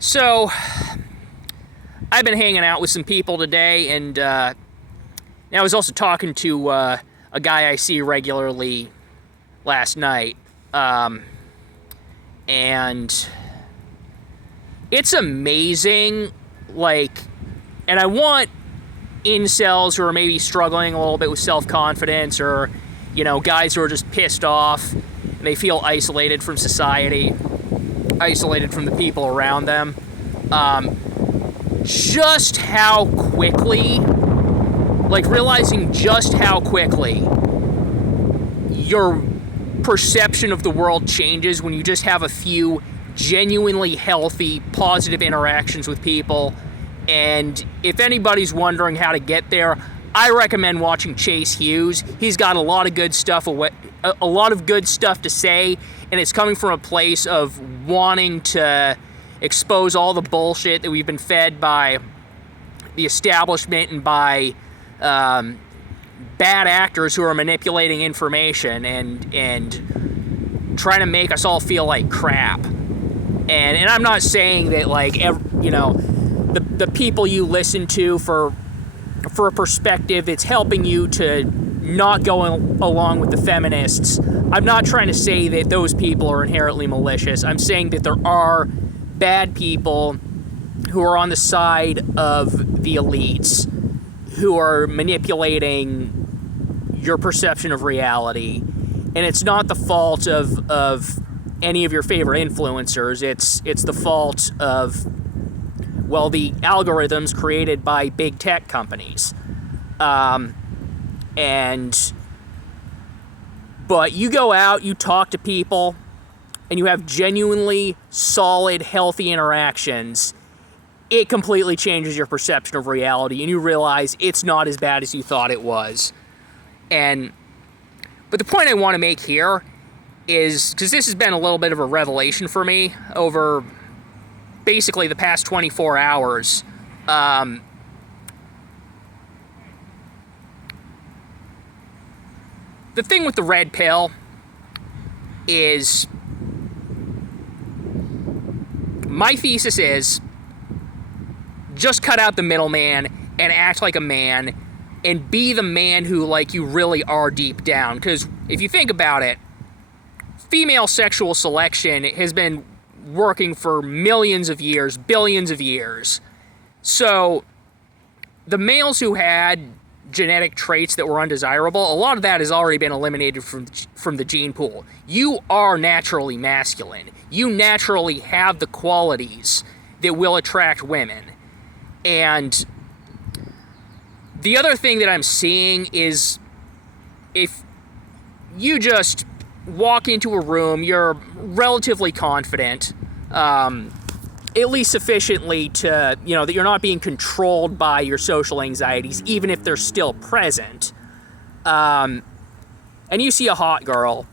So, I've been hanging out with some people today, and I was also talking to a guy I see regularly last night. And it's amazing, and I want incels who are maybe struggling a little bit with self-confidence, or, guys who are just pissed off, and they feel isolated from society, isolated from the people around them. Just how quickly, realizing just how quickly your perception of the world changes when you just have a few genuinely healthy, positive interactions with people. And if anybody's wondering how to get there, I recommend watching Chase Hughes. He's got a lot of good stuff, a lot of good stuff to say, and it's coming from a place of wanting to expose all the bullshit that we've been fed by the establishment and by bad actors who are manipulating information and trying to make us all feel like crap. And I'm not saying that the people you listen to for a perspective that's helping you to not go along with the feminists. I'm not trying to say that those people are inherently malicious. I'm saying that there are bad people who are on the side of the elites, who are manipulating your perception of reality. And it's not the fault of any of your favorite influencers. It's the fault of, the algorithms created by big tech companies. But you go out, you talk to people, and you have genuinely solid, healthy interactions, it completely changes your perception of reality, and you realize it's not as bad as you thought it was. But the point I want to make here is, because this has been a little bit of a revelation for me over basically the past 24 hours. The thing with the red pill is, my thesis is, just cut out the middleman and act like a man and be the man who, you really are deep down. Because if you think about it, female sexual selection has been working for millions of years, billions of years. So the males who had genetic traits that were undesirable, a lot of that has already been eliminated from the gene pool. You are naturally masculine. You naturally have the qualities that will attract women. And the other thing that I'm seeing is, if you just walk into a room, you're relatively confident, at least sufficiently to, that you're not being controlled by your social anxieties, even if they're still present. And you see a hot girl,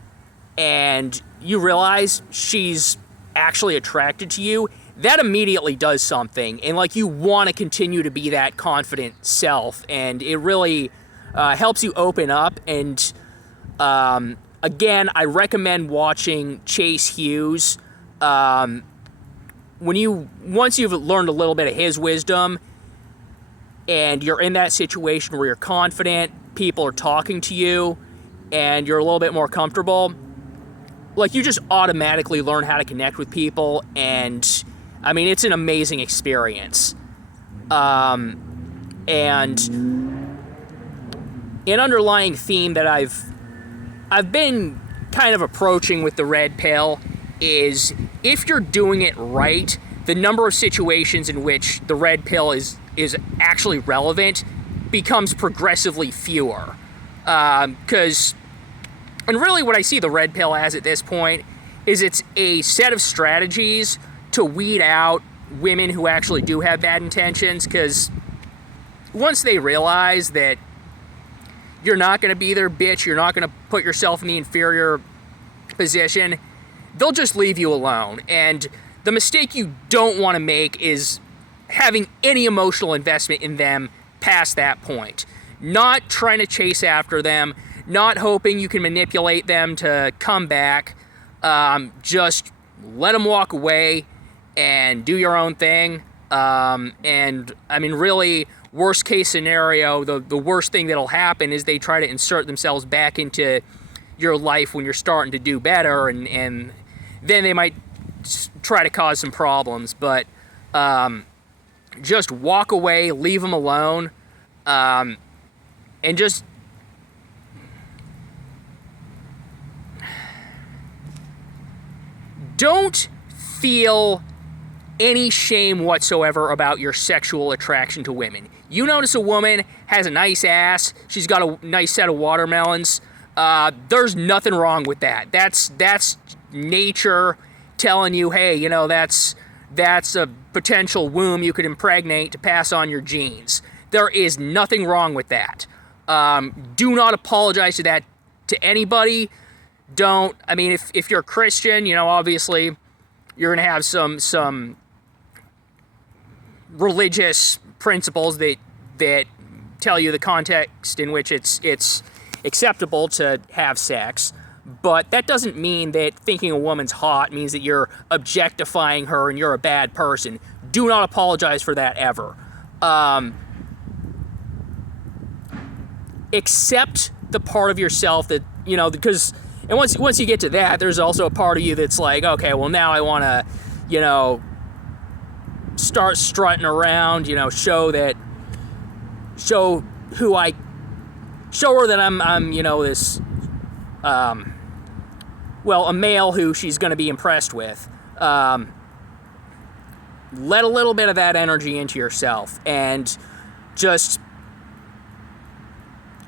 and you realize she's actually attracted to you. That immediately does something, and you want to continue to be that confident self, and it really helps you open up. And again, I recommend watching Chase Hughes. Once you've learned a little bit of his wisdom, and you're in that situation where you're confident, people are talking to you, and you're a little bit more comfortable, you just automatically learn how to connect with people, and it's an amazing experience. And an underlying theme that I've been kind of approaching with the red pill is, if you're doing it right, the number of situations in which the red pill is actually relevant becomes progressively fewer. And really what I see the red pill as at this point is, it's a set of strategies to weed out women who actually do have bad intentions, because once they realize that you're not going to be their bitch, you're not going to put yourself in the inferior position, they'll just leave you alone. And the mistake you don't want to make is having any emotional investment in them past that point. Not trying to chase after them, not hoping you can manipulate them to come back. Just let them walk away and do your own thing. And I mean, really, worst case scenario, the worst thing that'll happen is they try to insert themselves back into your life when you're starting to do better, and then they might try to cause some problems. But just walk away, leave them alone, and just don't feel any shame whatsoever about your sexual attraction to women. You notice a woman has a nice ass, she's got a nice set of watermelons, there's nothing wrong with that. That's nature telling you, hey, you know, that's a potential womb you could impregnate to pass on your genes. There is nothing wrong with that. Do not apologize to that to anybody. I mean, if you're a Christian, you know, obviously you're going to have some religious principles that tell you the context in which it's acceptable to have sex. But that doesn't mean that thinking a woman's hot means that you're objectifying her and you're a bad person. Do not apologize for that ever. Accept the part of yourself that, you know, because, and once you get to that, there's also a part of you that's like, okay, well, now I want to, you know, start strutting around, you know, show her that I'm, you know, this, well, a male who she's going to be impressed with. Let a little bit of that energy into yourself and just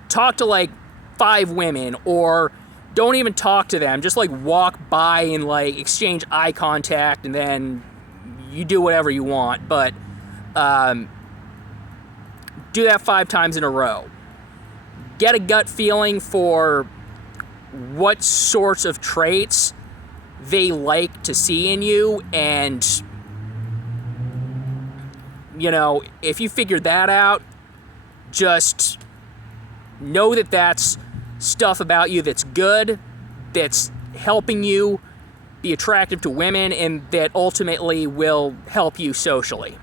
talk to like 5 women, or don't even talk to them. Just like walk by and like exchange eye contact, and then you do whatever you want. But do that 5 times in a row. Get a gut feeling for what sorts of traits they like to see in you, and, you know, if you figure that out, just know that that's stuff about you that's good, that's helping you be attractive to women, and that ultimately will help you socially.